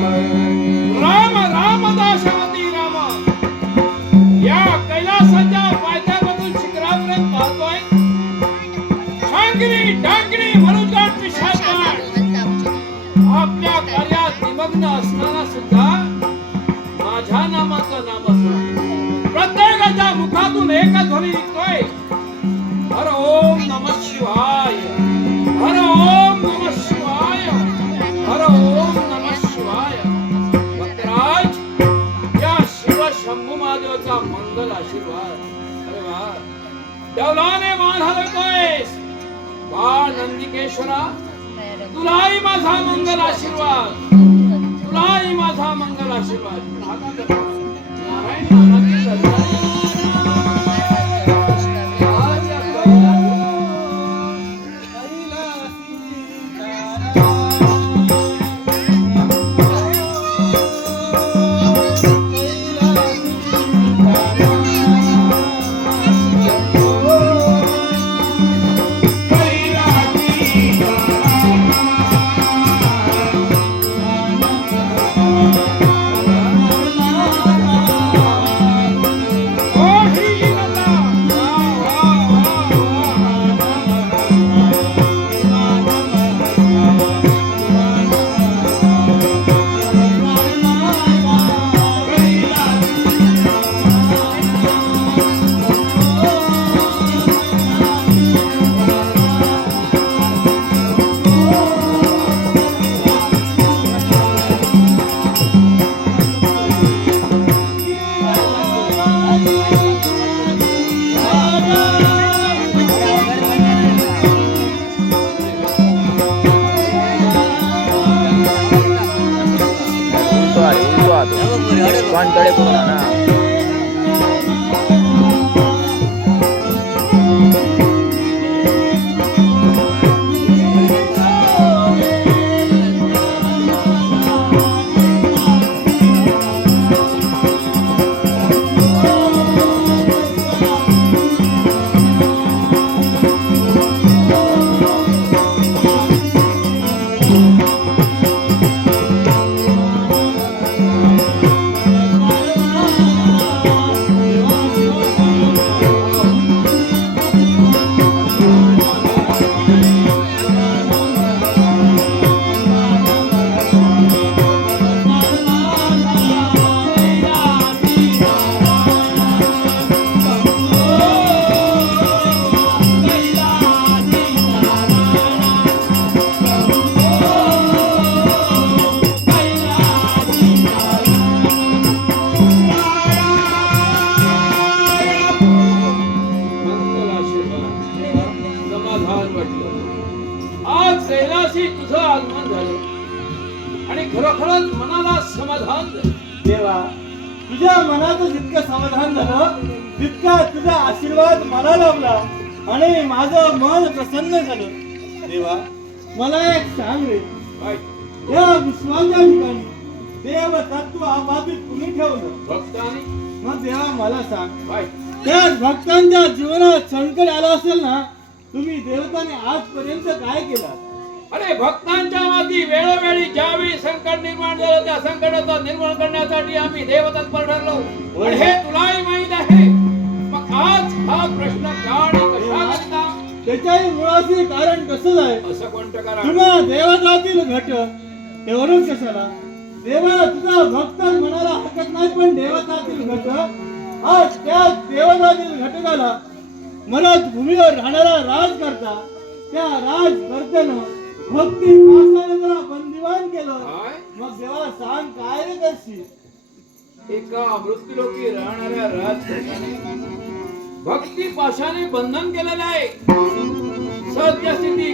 राम राम दाशवती राम या कैलासाच्या पायथ्यामधून शिखरापर्यंत पाहतोय शांगिनी डांगणी मनुजाट विशालकाट आपल्या कार्यात निमग्न असताना सुद्धा माझ्या नामाचं नामस्मरण प्रत्येकाच्या मुखातून एकच ध्वनी निघतोय हर ओम नमः शिवाय हर ओम नमः शिवाय हर ओम नमः शिवाय भक्तराज या शिव शंभू महादेवाचा मंगल आशीर्वाद अरे वा देवलाने मान हलवतोय बाळ नंदिकेश्वरा तुलाही माझा मंगल आशीर्वाद तुलाही माझा मंगल आशीर्वाद नारायण नामाची सत्ता समाधान वाटलं. आज कैलासी तुझं आगमन झालं आणि खरोखरच मनाला समाधान झालं. देवा, तुझ्या मनाचं जितकं समाधान झालं तितका तुझा आशीर्वाद मला लाभला आणि माझं मन प्रसन्न झालं. देवा, मला एक सांग रे, काय? या विश्वाच्या ठिकाणी देव तत्व आबाधित कुणी ठेवलं? भक्तानी मग देवा मला सांग, काय? त्या भक्तांच्या जीवनात संकट आलं असेल ना, तुम्ही देवताने आजपर्यंत काय केलं? अरे भक्तांच्या माती वेळोवेळी ज्यावेळी संकट निर्माण झालं त्या संकटाचा निर्माण करण्यासाठी आम्ही देव तत्पर ठरलो. पण हे तुलाही माहित आहे. मग आज हा प्रश्न का आणि कशाकरता? त्याच्याही मुळाचे कारण कसं आहे? असं कोणतं कारण? तुला देवतातील घट एवढंच कशाला? देवाला तुझा भक्त म्हणायला हरकत नाही, पण देवतातील घट आज त्या देवतातील घटकाला मला भूमीवर राहणारा राज करता त्या राजकर्त्यानं भक्ती पाशाने त्याला बंदिवान केलं. काय? मग देवा सांग काय रे करशील? एका मृत्यूलोकी राहणाऱ्या राजकर्त्याने भक्ती पाशाने बंधन केलेलं आहे. सद्यस्थिती